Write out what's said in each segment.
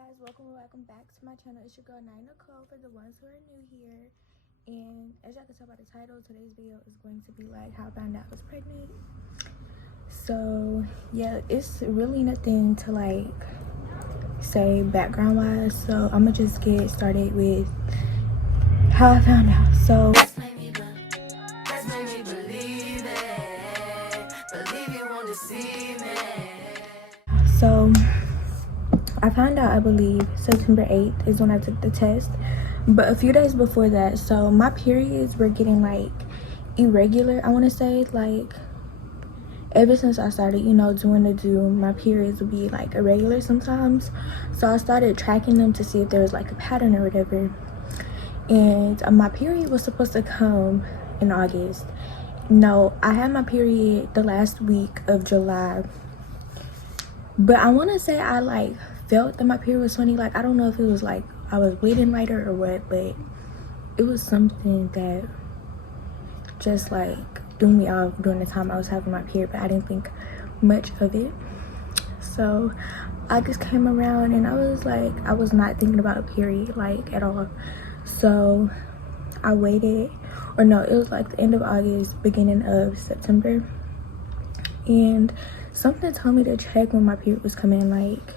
guys, welcome back to my channel. It's your girl Nicole for the ones who are new here. And as y'all can tell by the title, today's video is going to be like how I found out I was pregnant. So yeah, it's really nothing to like say background wise, so I'm gonna just get started with how I found out. So I found out, I believe, September 8th is when I took the test. But a few days before that, so my periods were getting like irregular, I want to say. Like ever since I started, doing the do, my periods would be like irregular sometimes. So I started tracking them to see if there was like a pattern or whatever. And my period was supposed to come in August. No, I had my period the last week of July. But I want to say I like felt that my period was funny. Like I don't know if it was like I was bleeding lighter or what, but it was something that just like threw me off during the time I was having my period, but I didn't think much of it. So August came around and I was like, I was not thinking about a period like at all. So I waited, or no, it was like the end of August, beginning of September, and something told me to check when my period was coming, like,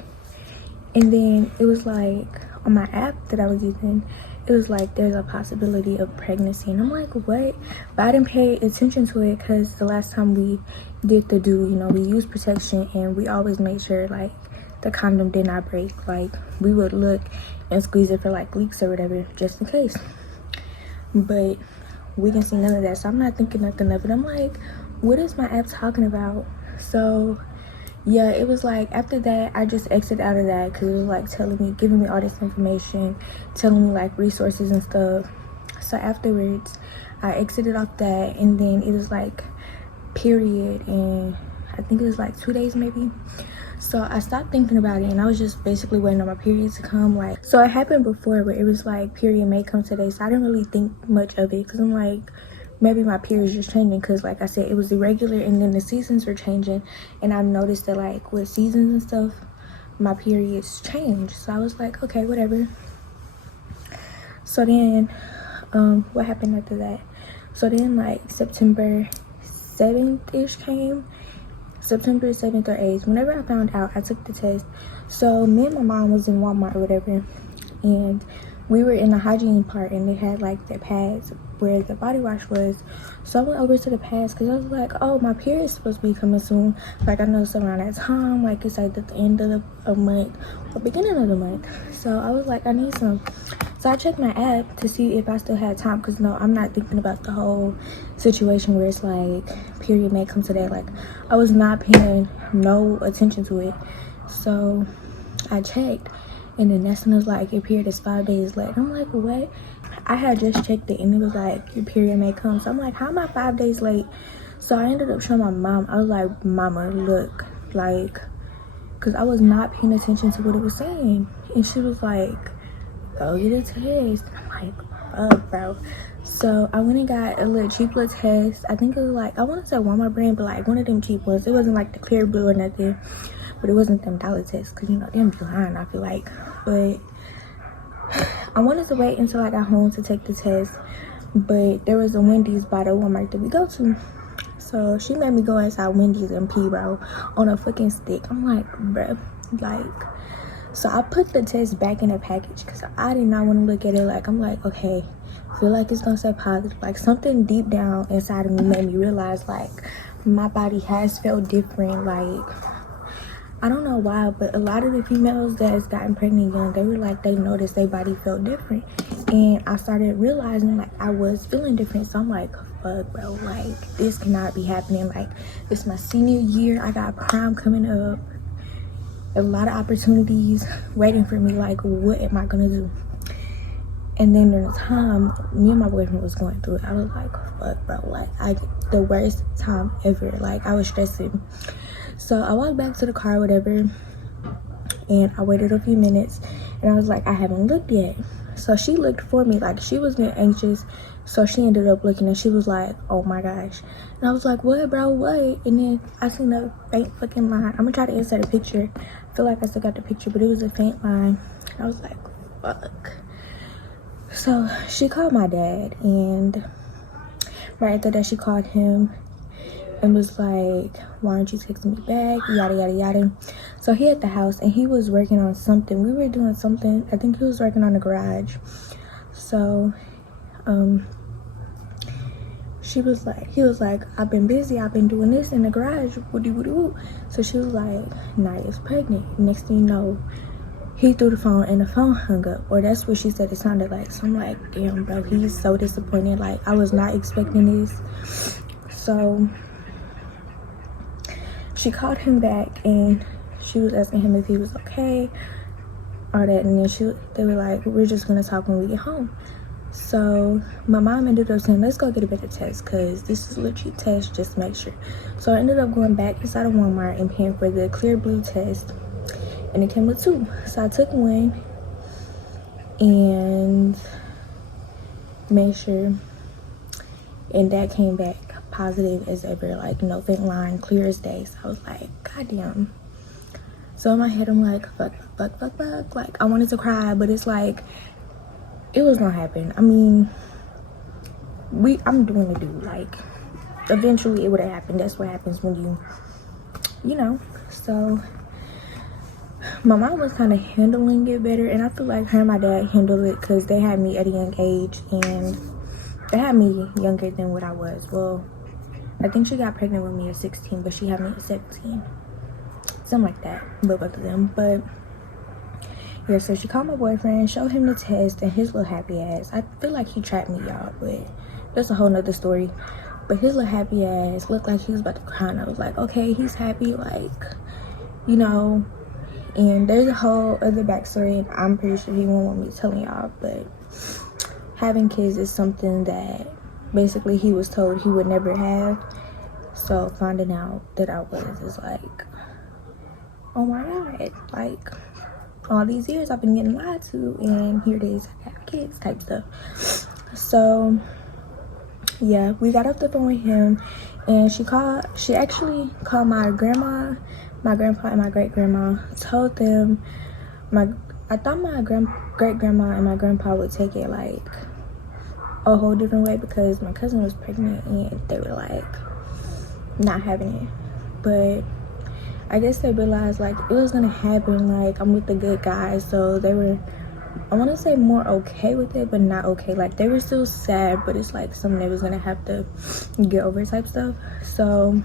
and then it was like on my app that I was using, it was like there's a possibility of pregnancy, and I'm like, what? But I didn't pay attention to it because the last time we did the do, we used protection and we always made sure like the condom did not break. Like we would look and squeeze it for like leaks or whatever just in case, but we didn't see none of that. So I'm not thinking nothing of it. I'm like, what is my app talking about? So yeah, it was like after that I just exited out of that because it was like giving me all this information, telling me like resources and stuff. So afterwards I exited off that, and then it was like period, and I think it was like 2 days maybe. So I stopped thinking about it and I was just basically waiting on my period to come. Like, so it happened before where it was like period may come today, so I didn't really think much of it because I'm like, maybe my period's just changing, because like I said, it was irregular and then the seasons were changing, and I've noticed that like with seasons and stuff my periods change. So I was like, okay, whatever. So then what happened after that? So then like September 7th-ish came, September 7th or 8th, whenever I found out, I took the test. So me and my mom was in Walmart or whatever, and we were in the hygiene part, and they had like the pads where the body wash was. So I went over to the pads because I was like, oh, my period's supposed to be coming soon. Like I know it's around that time, like it's like at the end of a month or beginning of the month. So I was like, I need some. So I checked my app to see if I still had time, because no, I'm not thinking about the whole situation where it's like period may come today. Like I was not paying no attention to it. So I checked, and then that's when it was like, your period is 5 days late. I'm like, what? I had just checked it and it was like, your period may come. So I'm like, how am I 5 days late? So I ended up showing my mom. I was like, mama, look, like, because I was not paying attention to what it was saying. And she was like, go get a test. I'm like, fuck, bro. So I went and got a little cheap little test. I think it was like, I want to say Walmart brand, but like one of them cheap ones. It wasn't like the clear blue or nothing, but it wasn't them dollar tests, because them behind, I feel like. But I wanted to wait until I got home to take the test, but there was a Wendy's by the Walmart that we go to. So she made me go inside Wendy's and pee, bro, on a fucking stick. I'm like, bro, like, so I put the test back in the package because I did not want to look at it. Like, I'm like, okay, feel like it's gonna say positive. Like something deep down inside of me made me realize like my body has felt different. Like, I don't know why, but a lot of the females that has gotten pregnant young, they were like, they noticed their body felt different. And I started realizing like I was feeling different. So I'm like, fuck, bro, like this cannot be happening. Like it's my senior year, I got prom coming up, a lot of opportunities waiting for me. Like, what am I gonna do? And then during the time me and my boyfriend was going through it, I was like, fuck, bro, like the worst time ever. Like I was stressing. So I walked back to the car, whatever, and I waited a few minutes, and I was like, I haven't looked yet. So she looked for me, like she was getting anxious. So she ended up looking and she was like, oh my gosh. And I was like, what, bro, what? And then I seen a faint fucking line. I'm gonna try to insert a picture. I feel like I still got the picture, but it was a faint line. I was like, fuck. So she called my dad, and right after that she called him and was like, why aren't you texting me back, yada yada yada. So he at the house and he was working on something. We were doing something. I think he was working on the garage. So he was like, I've been busy, I've been doing this in the garage, woody woody woo. So she was like, Naya's pregnant. Next thing you know, he threw the phone and the phone hung up, or that's what she said it sounded like. So I'm like, damn, bro, he's so disappointed. Like, I was not expecting this. So she called him back and she was asking him if he was okay, all that. And then they were like, we're just gonna talk when we get home. So my mom ended up saying, let's go get a better test, because this is a legit test, just make sure. So I ended up going back inside of Walmart and paying for the clear blue test, and it came with 2. So I took one and made sure, and that came back positive as ever, like no faint line, clear as day. So I was like, god damn. So in my head I'm like, fuck, like I wanted to cry, but it's like it was gonna happen. I mean, I'm doing the do, like eventually it would have happened. That's what happens when you know. So my mom was kind of handling it better, and I feel like her and my dad handled it because they had me at a young age, and they had me younger than what I was. Well, I think she got pregnant with me at 16, but she had me at 17. Something like that, but both of them. But yeah, so she called my boyfriend, showed him the test, and his little happy ass. I feel like he trapped me, y'all, but that's a whole nother story. But his little happy ass looked like he was about to cry, and I was like, okay, he's happy, like, you know. And there's a whole other backstory, and I'm pretty sure he won't want me telling y'all, but having kids is something that basically he was told he would never have. So finding out that I was is like, oh my god, like all these years I've been getting lied to, and here it is, I have kids type stuff. So yeah, we got off the phone with him, and she actually called my grandma, my grandpa, and my great-grandma. Told them I thought my great-grandma and my grandpa would take it like a whole different way, because my cousin was pregnant and they were like not having it. But I guess they realized like it was gonna happen, like I'm with the good guy. So they were, I want to say, more okay with it, but not okay. Like they were still sad, but it's like something they was gonna have to get over type stuff. So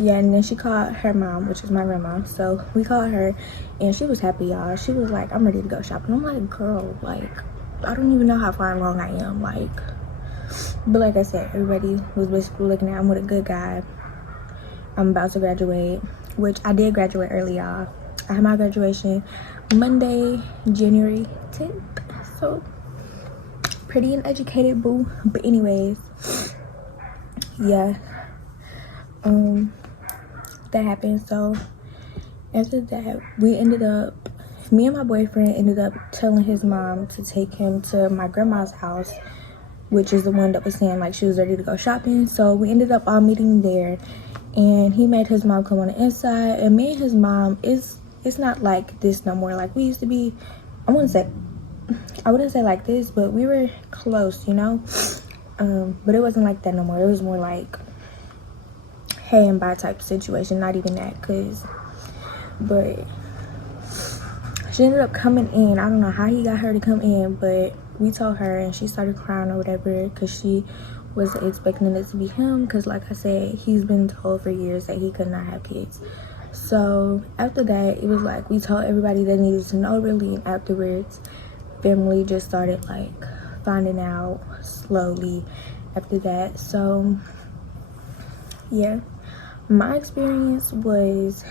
yeah, and then she called her mom, which is my grandma. So we called her, and she was happy, y'all. She was like, I'm ready to go shopping. I'm like, girl, like I don't even know how far along I am, like. But like I said, everybody was basically looking at, I'm with a good guy, I'm about to graduate, which I did graduate early, y'all. I had my graduation Monday, January 10th. So pretty and educated, boo. But anyways, yeah, that happened. So after that, me and my boyfriend ended up telling his mom to take him to my grandma's house, which is the one that was saying like she was ready to go shopping. So we ended up all meeting there, and he made his mom come on the inside. And me and his mom, it's not like this no more. Like we used to be, I wouldn't say like this, but we were close, you know. But it wasn't like that no more. It was more like hey and bye type of situation. Not even that, but she ended up coming in. I don't know how he got her to come in, but we told her, and she started crying or whatever, because she was expecting it to be him, because like I said, he's been told for years that he could not have kids. So after that, it was like we told everybody that needed to know, really. And afterwards, family just started like finding out slowly after that. So yeah, my experience was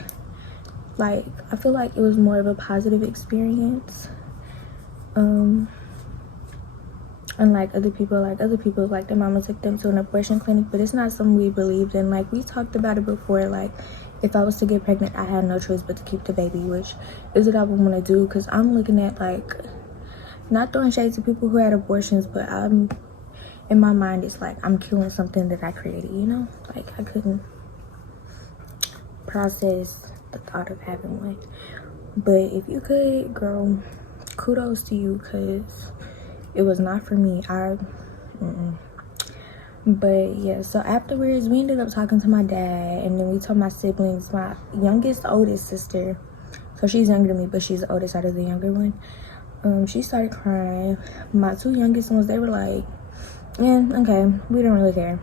like, I feel like it was more of a positive experience. Unlike other people, like their mama took them to an abortion clinic, but it's not something we believed in. Like we talked about it before, like if I was to get pregnant, I had no choice but to keep the baby, which is what I would want to do, because I'm looking at like not throwing shade to people who had abortions, but in my mind it's like I'm killing something that I created, you know? Like I couldn't process the thought of having one. But if you could, girl, kudos to you, because it was not for me. But yeah, so afterwards we ended up talking to my dad, and then we told my siblings. My oldest sister, so she's younger than me, but she's the oldest out of the younger one. She started crying. My two youngest ones, they were like, yeah, okay, we don't really care.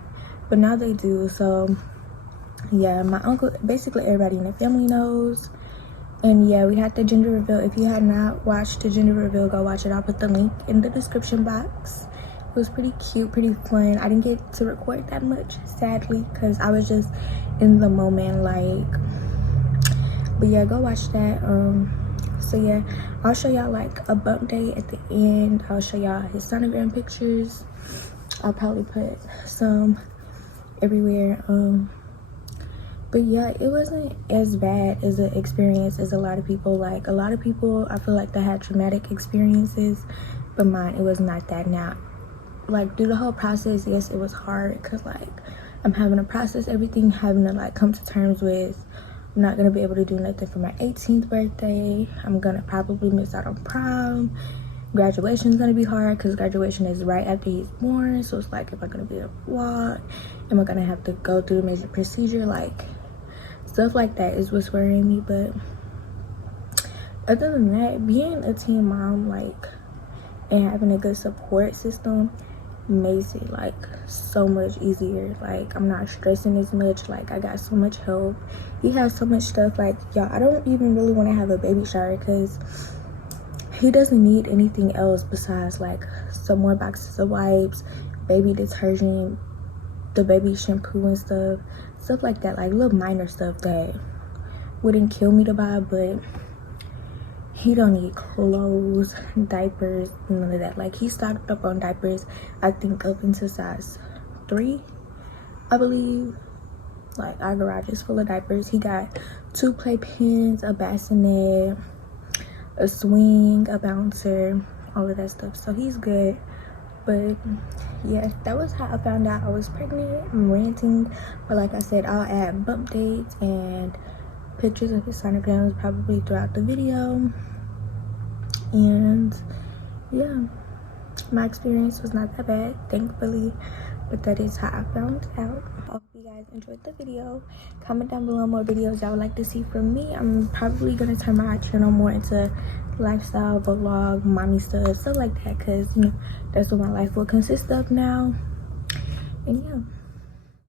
But now they do. So yeah, my uncle, basically everybody in the family knows. And yeah, we had the gender reveal. If you had not watched the gender reveal, go watch it. I'll put the link in the description box. It was pretty cute, pretty fun. I didn't get to record that much, sadly, because I was just in the moment, like. But yeah, go watch that. So yeah, I'll show y'all like a bump day at the end. I'll show y'all his sonogram pictures. I'll probably put some everywhere. But yeah, it wasn't as bad as an experience as a lot of people. Like a lot of people, I feel like they had traumatic experiences, but mine, it was not that. Now, like through the whole process, yes, it was hard, because like I'm having to process everything, having to like come to terms with I'm not gonna be able to do nothing for my 18th birthday. I'm gonna probably miss out on prom. Graduation is gonna be hard, because graduation is right after he's born. So it's like, if I'm gonna be able to walk, am I gonna have to go through the major procedure? Like stuff like that is what's worrying me. But other than that, being a teen mom, like, and having a good support system makes it like so much easier. Like I'm not stressing as much. Like I got so much help. He has so much stuff. Like y'all, I don't even really want to have a baby shower, because he doesn't need anything else besides like some more boxes of wipes, baby detergent, the baby shampoo and stuff like that. Like little minor stuff that wouldn't kill me to buy. But he don't need clothes, diapers, none of that. Like he stocked up on diapers, I think up into size 3, I believe. Like our garage is full of diapers. He got 2 playpens, a bassinet, a swing, a bouncer, all of that stuff. So he's good. But yeah, that was how I found out I was pregnant. I'm ranting, but like I said, I'll add bump dates and pictures of his sonograms probably throughout the video. And yeah, my experience was not that bad, thankfully, but that is how I found out. I hope you guys enjoyed the video. Comment down below more videos y'all would like to see from me. I'm probably gonna turn my channel more into lifestyle, vlog, mommy stuff like that, because you know that's what my life will consist of now. And yeah.